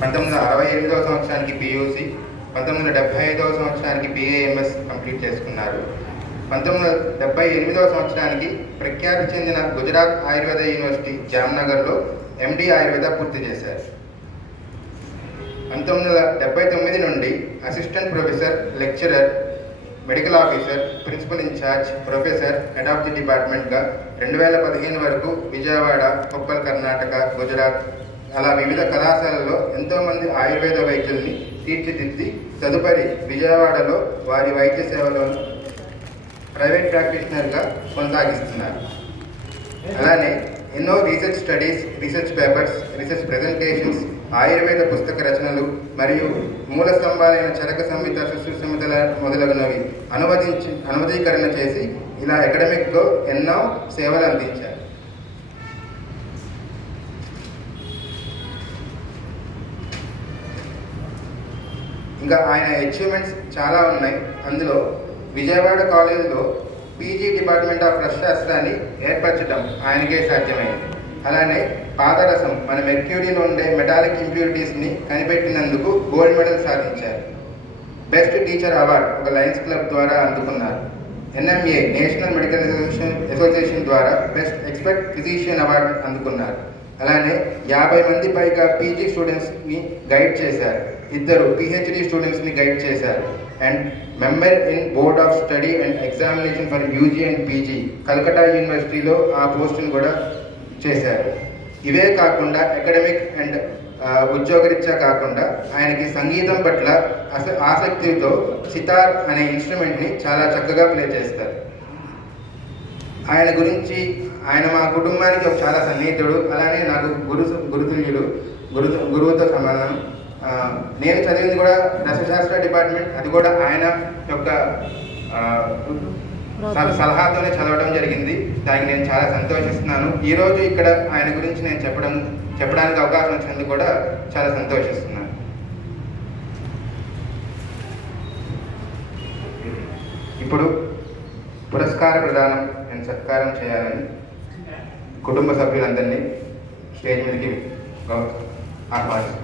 1968వ సంవత్సరానికి పియూసి, 1975వ సంవత్సరానికి BAMS complete చేసుకున్నారు. 1978వ సంవత్సరానికి ప్రఖ్యాతి చెందిన గుజరాత్ ఆయుర్వేద యూనివర్సిటీ జామ్నగర్లో MD ఆయుర్వేద పూర్తి చేశారు. 1979 నుండి assistant professor, lecturer, medical officer, principal in charge, professor, head of the డిపార్ట్మెంట్గా 2015 వరకు విజయవాడ, కొప్పల్, కర్ణాటక, గుజరాత్ అలా వివిధ కళాశాలల్లో ఎంతోమంది ఆయుర్వేద వైద్యుల్ని తీర్చిదిద్ది తదుపరి విజయవాడలో వారి వైద్య సేవలను ప్రైవేట్ ప్రాక్టీషనర్గా కొనసాగిస్తున్నారు. అలానే ఎన్నో research studies, research papers, research presentations, Ayurveda పుస్తక రచనలు మరియు మూల స్తంభాలైన చరక సంహిత, సుశ్రు సంహితల మొదలగునవి అనువదీకరణ చేసి ఇలా అకాడమిక్గా ఎన్నో సేవలు అందించారు. ఇంకా ఆయన అచీవ్మెంట్స్ చాలా ఉన్నాయి. అందులో విజయవాడ కాలేజీలో PG డిపార్ట్మెంట్ ఆఫ్ రసశాస్త్రాన్ని ఏర్పరచడం ఆయనకే సాధ్యమైంది. అలానే పాదరసం, మన మెర్క్యూరీలో ఉండే మెటాలిక్ ఇంప్యూరిటీస్ని కనిపెట్టినందుకు గోల్డ్ మెడల్ సాధించారు. బెస్ట్ టీచర్ అవార్డు ఒక లయన్స్ క్లబ్ ద్వారా అందుకున్నారు. NMA నేషనల్ మెడికల్ అసోసియేషన్ ద్వారా బెస్ట్ ఎక్స్పర్ట్ ఫిజిషియన్ అవార్డు అందుకున్నారు. అలానే 50 మంది పైగా PG స్టూడెంట్స్ని గైడ్ చేశారు. 2 PhD స్టూడెంట్స్ని గైడ్ చేశారు. And member in board of study and examination for UG and PG Calcutta యూనివర్సిటీలో ఆ పోస్టును కూడా చేశారు. ఇవే కాకుండా అకాడమిక్ అండ్ ఉద్యోగరీత్యా కాకుండా ఆయనకి సంగీతం పట్ల ఆసక్తితో సితార్ అనే ఇన్స్ట్రుమెంట్ని చాలా చక్కగా ప్లే చేస్తారు. ఆయన గురించి, ఆయన మా కుటుంబానికి చాలా సన్నిహితుడు, అలానే నాకు గురుతుల్యుడు, గురువుతో సమానం. నేను చదివింది కూడా రసశాస్త్ర డిపార్ట్మెంట్, అది కూడా ఆయన యొక్క సలహాతోనే చదవడం జరిగింది. దానికి నేను చాలా సంతోషిస్తున్నాను. ఈరోజు ఇక్కడ ఆయన గురించి నేను చెప్పడానికి అవకాశం వచ్చినందుకు కూడా చాలా సంతోషిస్తున్నాను. ఇప్పుడు పురస్కార ప్రదానం నేను సత్కారం చేయాలని కుటుంబ సభ్యులందరినీ స్టేజ్ మీదకి ఆహ్వానిస్తున్నాను.